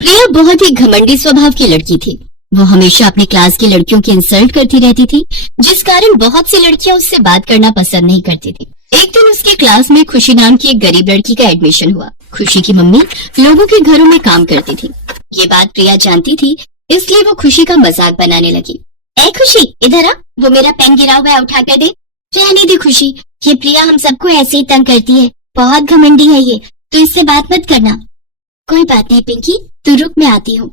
प्रिया बहुत ही घमंडी स्वभाव की लड़की थी। वो हमेशा अपनी क्लास की लड़कियों की इंसल्ट करती रहती थी, जिस कारण बहुत सी लड़कियां उससे बात करना पसंद नहीं करती थी। एक दिन उसकी क्लास में खुशी नाम की एक गरीब लड़की का एडमिशन हुआ। खुशी की मम्मी लोगों के घरों में काम करती थी। ये बात प्रिया जानती थी, इसलिए वो खुशी का मजाक बनाने लगी। ए खुशी, इधर आ, वो मेरा पेन गिरा हुआ है, उठा कर दे। रहने दे खुशी, ये प्रिया हम सबको ऐसे ही तंग करती है, बहुत घमंडी है ये, तो इससे बात मत करना। कोई बात नहीं पिंकी, तू रुक, मैं आती हूँ।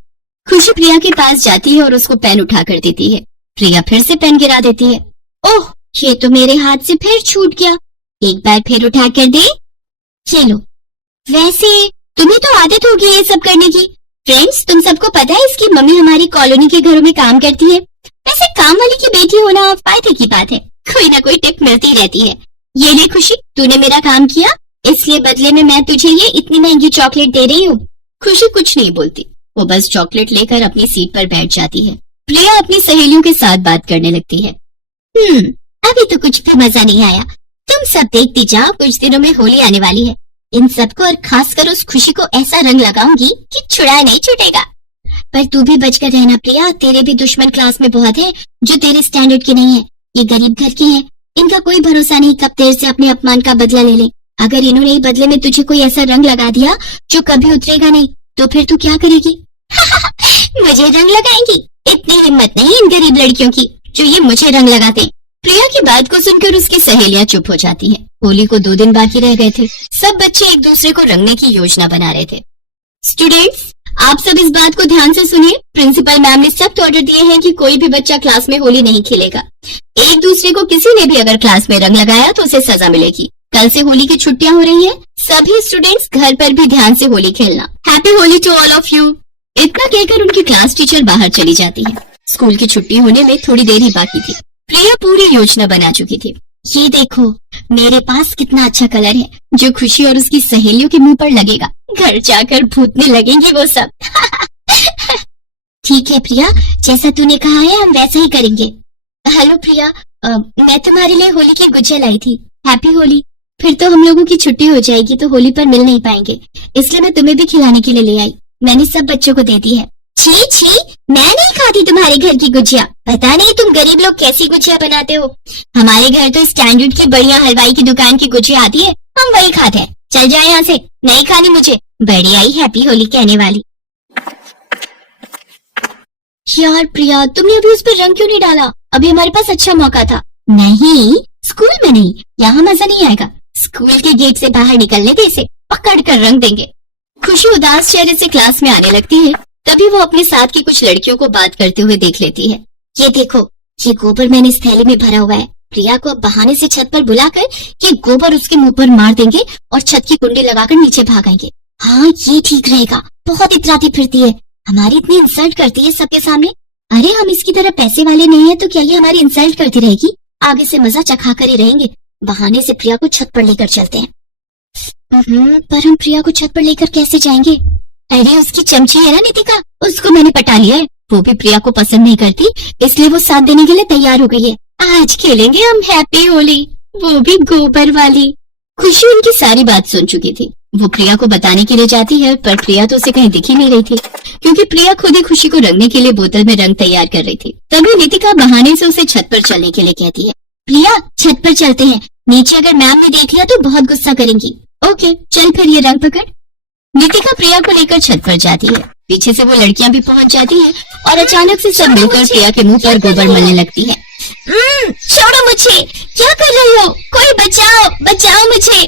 खुशी प्रिया के पास जाती है और उसको पेन उठा कर देती है। प्रिया फिर से पेन गिरा देती है। ओह, ये तो मेरे हाथ से फिर छूट गया, एक बार फिर उठा कर दे। चलो, वैसे तुम्हें तो आदत होगी ये सब करने की। फ्रेंड्स, तुम सबको पता है इसकी मम्मी हमारी कॉलोनी के घरों में काम करती है। वैसे काम वाली की बेटी होना फायदे की बात है, कोई ना कोई टिप मिलती रहती है। ये ले खुशी, तूने मेरा काम किया, इसलिए बदले में मैं तुझे ये इतनी महंगी चॉकलेट दे रही हूँ। खुशी कुछ नहीं बोलती, वो बस चॉकलेट लेकर अपनी सीट पर बैठ जाती है। प्रिया अपनी सहेलियों के साथ बात करने लगती है। अभी तो कुछ भी मजा नहीं आया, तुम सब देखती जाओ, कुछ दिनों में होली आने वाली है। इन सबको और खासकर उस खुशी को ऐसा रंग लगाऊंगी कि छुड़ा नहीं छूटेगा। पर तू भी बचकर रहना प्रिया, तेरे भी दुश्मन क्लास में बहुत है जो तेरे स्टैंडर्ड के नहीं है। ये गरीब घर के हैं, इनका कोई भरोसा नहीं कब देर से अपने अपमान का बदला ले ले। अगर इन्होंने ही बदले में तुझे कोई ऐसा रंग लगा दिया जो कभी उतरेगा नहीं, तो फिर तू क्या करेगी? मुझे रंग लगाएंगी? इतनी हिम्मत नहीं इन गरीब लड़कियों की जो ये मुझे रंग लगाते। प्रिया की बात को सुनकर उसकी सहेलियां चुप हो जाती हैं। होली को 2 दिन बाकी रह गए थे। सब बच्चे एक दूसरे को रंगने की योजना बना रहे थे। स्टूडेंट्स, आप सब इस बात को ध्यान से सुनिए। प्रिंसिपल मैम ने सख्त ऑर्डर दिए हैं कि कोई भी बच्चा क्लास में होली नहीं खेलेगा। एक दूसरे को किसी ने भी अगर क्लास में रंग लगाया तो उसे सजा मिलेगी। कल से होली की छुट्टियां हो रही हैं। सभी स्टूडेंट्स घर पर भी ध्यान से होली खेलना। Happy Holi to all of you. इतना कहकर उनकी क्लास टीचर बाहर चली जाती है। स्कूल की छुट्टी होने में थोड़ी देर ही बाकी थी। प्रिया पूरी योजना बना चुकी थी। ये देखो, मेरे पास कितना अच्छा कलर है जो खुशी और उसकी सहेलियों के मुंह पर लगेगा। घर जाकर भूतने लगेंगे वो सब। ठीक है प्रिया, जैसा तूने कहा है हम वैसा ही करेंगे। हेलो प्रिया, मैं तुम्हारे लिए होली की गुजिया लाई थी। हैप्पी होली। फिर तो हम लोगों की छुट्टी हो जाएगी तो होली पर मिल नहीं पाएंगे, इसलिए मैं तुम्हें भी खिलाने के लिए ले आई। मैंने सब बच्चों को दे दी है। छी छी, मैं नहीं खाती तुम्हारे घर की गुजिया। पता नहीं तुम गरीब लोग कैसी गुजिया बनाते हो। हमारे घर तो स्टैंडर्ड की बढ़िया हलवाई की दुकान की गुजिया आती है, हम वही खाते हैं। चल जाए यहाँ से, नहीं खानी मुझे। बड़ी आई हैप्पी होली कहने वाली। यार प्रिया, तुमने अभी उस पर रंग क्यों नहीं डाला? अभी हमारे पास अच्छा मौका था। नहीं, स्कूल में नहीं, यहाँ मजा नहीं आएगा। स्कूल के गेट से बाहर निकलने दे, इसे पकड़ कर रंग देंगे। खुशी उदास चेहरे से क्लास में आने लगती है। तभी वो अपने साथ की कुछ लड़कियों को बात करते हुए देख लेती है। ये देखो, ये गोबर मैंने इस थैली में भरा हुआ है। प्रिया को अब बहाने से छत पर बुलाकर ये गोबर उसके मुंह पर मार देंगे और छत की कुंडी लगाकर नीचे भागेंगे। हाँ, ये ठीक रहेगा। बहुत इतराती फिरती है, हमारी इतनी इंसल्ट करती है सबके सामने। अरे हम इसकी तरह पैसे वाले नहीं है तो क्या ये हमारी इंसल्ट करती रहेगी? आगे से मजा चखा कर ही रहेंगे। बहाने से प्रिया को छत पर लेकर चलते हैं। पर हम प्रिया को छत पर लेकर कैसे जाएंगे? अरे उसकी चमची है ना नितिका, उसको मैंने पटा लिया है। वो भी प्रिया को पसंद नहीं करती, इसलिए वो साथ देने के लिए तैयार हो गई है। आज खेलेंगे हम हैप्पी होली, वो भी गोबर वाली। खुशी उनकी सारी बात सुन चुकी थी। वो प्रिया को बताने के लिए जाती है, पर प्रिया तो उसे कहीं दिख ही नहीं रही थी, क्योंकि प्रिया खुद ही खुशी को रंगने के लिए बोतल में रंग तैयार कर रही थी। तभी नितिका बहाने से उसे छत पर चलने के लिए कहती है। प्रिया, छत पर चलते हैं, नीचे अगर मैम ने देख लिया तो बहुत गुस्सा करेंगी। ओके, चल फिर ये रंग पकड़। नितिका प्रिया को लेकर छत पर जाती है। पीछे से वो लड़कियां भी पहुंच जाती हैं और अचानक से सब मिलकर प्रिया के मुंह पर गोबर मलने लगती है। छोड़ो मुझे, क्या कर रही हो? कोई बचाओ, बचाओ मुझे।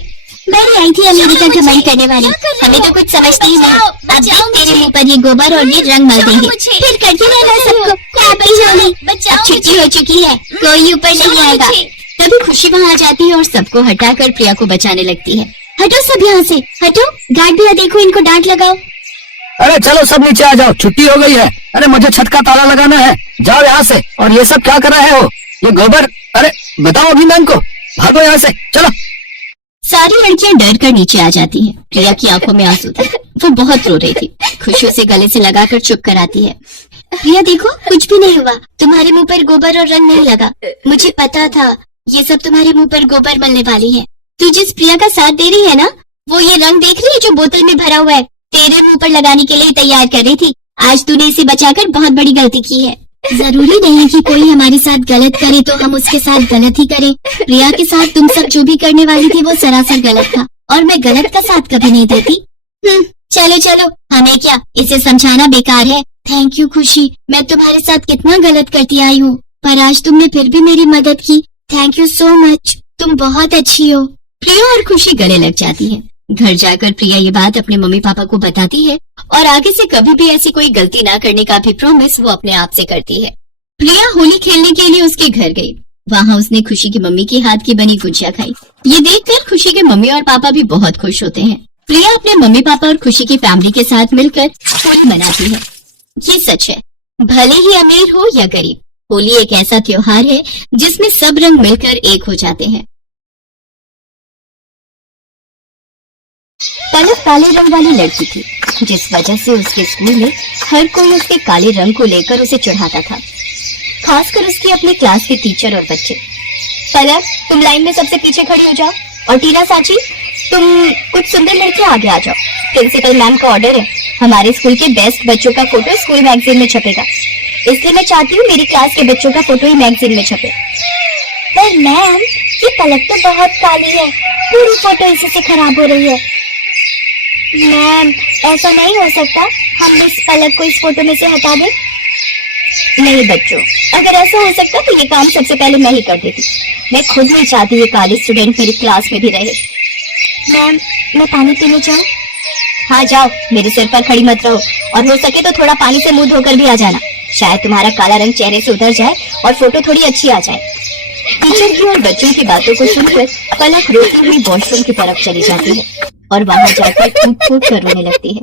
मैं आई थी अमेरिका घमंड करने वाली, हमें तो कुछ समझती ही नहीं। अब देख तेरे मुंह पर ये गोबर और ये रंग मल देंगे, फिर करती रहना सबको। हैप्पी होली। अब छुट्टी हो चुकी है, कोई ऊपर नहीं आएगा। तभी खुशी वहाँ आ जाती है और सबको हटाकर प्रिया को बचाने लगती है। हटो सब यहाँ से, हटो। गार्ड भैया देखो, इनको डांट लगाओ। अरे चलो सब नीचे आ जाओ, छुट्टी हो गई है। अरे मुझे छत का ताला लगाना है, जाओ यहाँ से। और ये सब क्या कर रहे हो? ये गोबर, अरे बताओ अभी मैम को, भागो यहाँ से, चलो। सारी लड़कियां डर कर नीचे आ जाती हैं। प्रिया की आंखों में आंसू थे, वो बहुत रो रही थी। खुशी उसे गले से लगाकर चुप कराती है। प्रिया देखो, कुछ भी नहीं हुआ, तुम्हारे मुंह पर गोबर और रंग नहीं लगा। मुझे पता था ये सब तुम्हारे मुंह पर गोबर मलने वाली है। तू जिस प्रिया का साथ दे रही है ना, वो ये रंग देख रही है जो बोतल में भरा हुआ है, तेरे मुंह पर लगाने के लिए तैयार कर रही थी। आज तूने इसे बचाकर बहुत बड़ी गलती की है। जरूरी नहीं है कि कोई हमारे साथ गलत करे तो हम उसके साथ गलत ही करें। प्रिया के साथ तुम सब जो भी करने वाली थी वो सरासर गलत था, और मैं गलत का साथ कभी नहीं देती। चलो चलो, हमें क्या, इसे समझाना बेकार है। थैंक यू खुशी, मैं तुम्हारे साथ कितना गलत करती आई हूँ, पर आज तुमने फिर भी मेरी मदद की। थैंक यू सो मच, तुम बहुत अच्छी हो। प्रिया और खुशी गले लग जाती है। घर जाकर प्रिया ये बात अपने मम्मी पापा को बताती है और आगे से कभी भी ऐसी कोई गलती ना करने का भी प्रॉमिस वो अपने आप से करती है। प्रिया होली खेलने के लिए उसके घर गई। वहाँ उसने खुशी की मम्मी के हाथ की बनी गुजिया खाई। ये देखकर खुशी के मम्मी और पापा भी बहुत खुश होते हैं। प्रिया अपने मम्मी पापा और खुशी की फैमिली के साथ मिलकर होली मनाती है। ये सच है, भले ही अमीर हो या गरीब, होली एक ऐसा त्योहार है जिसमें सब रंग मिलकर एक हो जाते हैं। पलक काले रंग वाली लड़की थी, जिस वजह से उसके स्कूल में हर कोई उसके काले रंग को लेकर उसे चिढ़ाता था, खासकर उसकी अपने क्लास के टीचर और बच्चे। पलक, तुम लाइन में सबसे पीछे खड़ी हो जाओ, और टीना साची, तुम कुछ सुंदर लड़के आगे आ जाओ। प्रिंसिपल मैम का ऑर्डर है, हमारे स्कूल के बेस्ट बच्चों का फोटो स्कूल मैगजीन में छपेगा, इसलिए मैं चाहती हूँ मेरी क्लास के बच्चों का फोटो ही मैगजीन में छपे। पर मैम, ये पलक तो बहुत काली है, पूरी फोटो इसी से खराब हो रही है। मैम, ऐसा नहीं हो सकता, हम इस पलक को इस फोटो में से हटा दें। नहीं बच्चों, अगर ऐसा हो सकता तो ये काम सबसे पहले मैं ही कर देती। मैं खुद नहीं चाहती ये काली स्टूडेंट मेरी क्लास में भी रहे। मैम, मैं पानी पीने जाऊं? हाँ जाओ, मेरे सिर पर खड़ी मत रहो, और हो सके तो थोड़ा पानी से मुंह धोकर भी आ जाना, शायद तुम्हारा काला रंग चेहरे से उतर जाए और फोटो थोड़ी अच्छी आ जाए। टीचर की और बच्चों की बातों को सुनकर पलक रोती हुई वॉशरूम की तरफ चली जाती है और वहां जाकर फूट फूट कर रोने लगती है।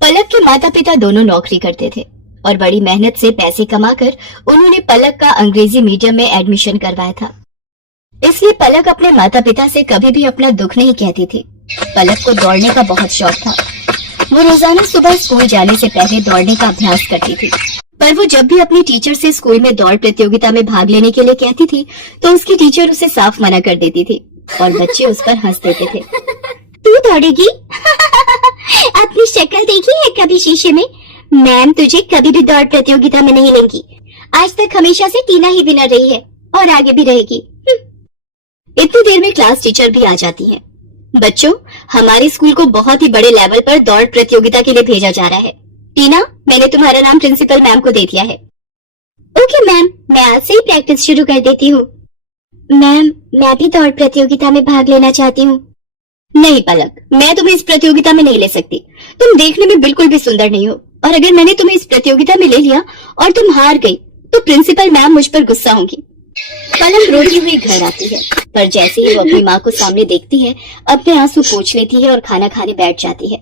पलक के माता पिता दोनों नौकरी करते थे और बड़ी मेहनत से पैसे कमाकर उन्होंने पलक का अंग्रेजी मीडियम में एडमिशन करवाया था। इसलिए पलक अपने माता पिता से कभी भी अपना दुख नहीं कहती थी। पलक को दौड़ने का बहुत शौक था। वो रोजाना सुबह स्कूल जाने से पहले दौड़ने का अभ्यास करती थी, पर वो जब भी अपनी टीचर से स्कूल में दौड़ प्रतियोगिता में भाग लेने के लिए कहती थी तो उसकी टीचर उसे साफ मना कर देती थी और बच्चे उस पर हंस देते थे। तू दौड़ेगी? अपनी शक्ल देखी है कभी शीशे में? मैम तुझे कभी भी दौड़ प्रतियोगिता में नहीं लेंगी। आज तक हमेशा से टीना ही विनर रही है और आगे भी रहेगी। इतनी देर में क्लास टीचर भी आ जाती है। बच्चों, हमारे स्कूल को बहुत ही बड़े लेवल पर दौड़ प्रतियोगिता के लिए भेजा जा रहा है। टीना, मैंने तुम्हारा नाम प्रिंसिपल मैम को दे दिया है। ओके मैम, मैं आज से ही प्रैक्टिस शुरू कर देती हूँ। मैम, मैं भी दौड़ प्रतियोगिता में भाग लेना चाहती हूँ। नहीं पलक, मैं तुम्हें इस प्रतियोगिता में नहीं ले सकती। तुम देखने में बिल्कुल भी सुंदर नहीं हो, और अगर मैंने तुम्हें इस प्रतियोगिता में ले लिया और तुम हार गई तो प्रिंसिपल मैम मुझ पर गुस्सा होंगी। पलक रोती हुई घर आती है, पर जैसे ही वो अपनी माँ को सामने देखती है, अपने आंसू पोंछ लेती है और खाना खाने बैठ जाती है।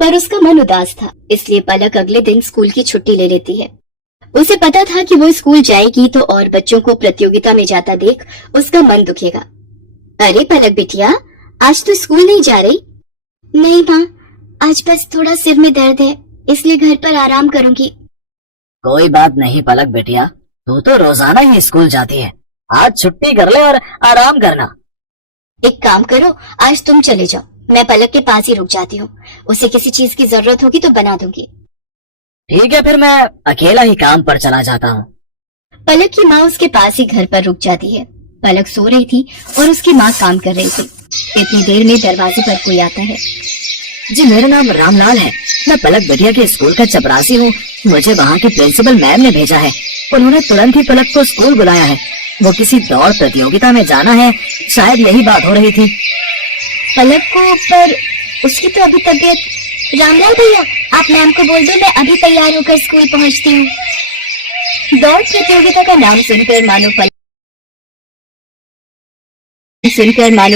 पर उसका मन उदास था, इसलिए पलक अगले दिन स्कूल की छुट्टी ले लेती है। उसे पता था कि वो स्कूल जाएगी तो और बच्चों को प्रतियोगिता में जाता देख उसका मन दुखेगा। अरे पलक बिटिया, आज तो स्कूल नहीं जा रही? नहीं माँ, आज बस थोड़ा सिर में दर्द है, इसलिए घर पर आराम करूंगी। कोई बात नहीं पलक बेटिया, तू तो रोजाना ही स्कूल जाती है, आज छुट्टी कर ले और आराम करना। एक काम करो, आज तुम चले जाओ, मैं पलक के पास ही रुक जाती हूँ। उसे किसी चीज की जरूरत होगी तो बना दूंगी। ठीक है, फिर मैं अकेला ही काम पर चला जाता हूँ। पलक की माँ उसके पास ही घर पर रुक जाती है। पलक सो रही थी और उसकी माँ काम कर रही थी। इतनी देर में दरवाजे पर कोई आता है। जी, मेरा नाम रामलाल है, मैं पलक बेटिया के स्कूल का चपरासी हूँ। मुझे वहाँ की प्रिंसिपल मैम ने भेजा है। उन्होंने तुरंत ही पलक को स्कूल बुलाया है। वो किसी दौड़ प्रतियोगिता में जाना है, शायद यही बात हो रही थी। पलक को, पर उसकी तो अभी तबीयत। रामलाल भैया, आप मैम को बोल दो मैं अभी तैयार होकर स्कूल पहुँचती हूँ। दौड़ प्रतियोगिता का नाम सुनकर मानो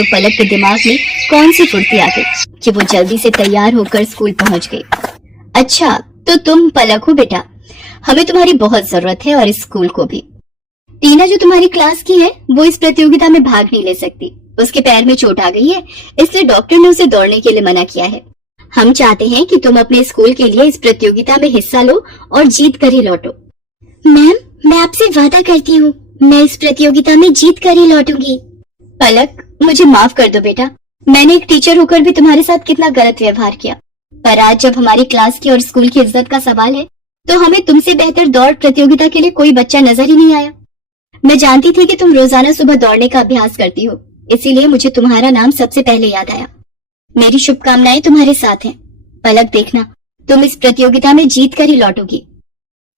पलक के दिमाग में कौन सी फुर्ती आ गई कि वो जल्दी से तैयार होकर स्कूल पहुंच गई। अच्छा, तो तुम पलक हो बेटा, हमें तुम्हारी बहुत जरूरत है और इस स्कूल को भी। टीना जो तुम्हारी क्लास की है वो इस प्रतियोगिता में भाग नहीं ले सकती। उसके पैर में चोट आ गई है, इसलिए डॉक्टर ने उसे दौड़ने के लिए मना किया है। हम चाहते हैं कि तुम अपने स्कूल के लिए इस प्रतियोगिता में हिस्सा लो और जीत कर ही लौटो। मैम, मैं आपसे वादा करती हूँ, मैं इस प्रतियोगिता में जीत कर ही लौटूंगी। पलक, मुझे माफ कर दो बेटा, मैंने एक टीचर होकर भी तुम्हारे साथ कितना गलत व्यवहार किया। पर आज जब हमारी क्लास की और स्कूल की इज्जत का सवाल है तो हमें तुमसे बेहतर दौड़ प्रतियोगिता के लिए कोई बच्चा नजर ही नहीं आया। मैं जानती थी कि तुम रोजाना सुबह दौड़ने का अभ्यास करती हो, इसीलिए मुझे तुम्हारा नाम सबसे पहले याद आया। मेरी शुभकामनाएं तुम्हारे साथ हैं। पलक, देखना तुम इस प्रतियोगिता में जीत कर ही लौटोगी।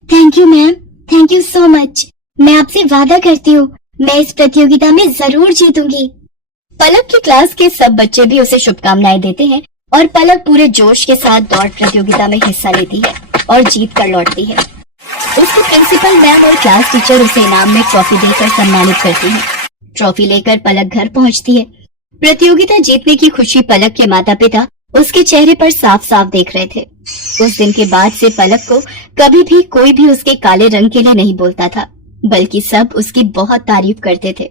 Thank you ma'am, thank you so much. मैं आपसे वादा करती हूँ मैं इस प्रतियोगिता में जरूर जीतूंगी। पलक की क्लास के सब बच्चे भी उसे शुभकामनाएं देते हैं और पलक पूरे जोश के साथ दौड़ प्रतियोगिता में हिस्सा लेती है और जीत कर लौटती है। उसकी प्रिंसिपल मैम और क्लास टीचर उसे इनाम में ट्रॉफी देकर सम्मानित करती है। ट्रॉफी लेकर पलक घर पहुंचती है। प्रतियोगिता जीतने की खुशी पलक के माता पिता उसके चेहरे पर साफ साफ देख रहे थे। उस दिन के बाद से पलक को कभी भी कोई भी उसके काले रंग के लिए नहीं बोलता था, बल्कि सब उसकी बहुत तारीफ करते थे।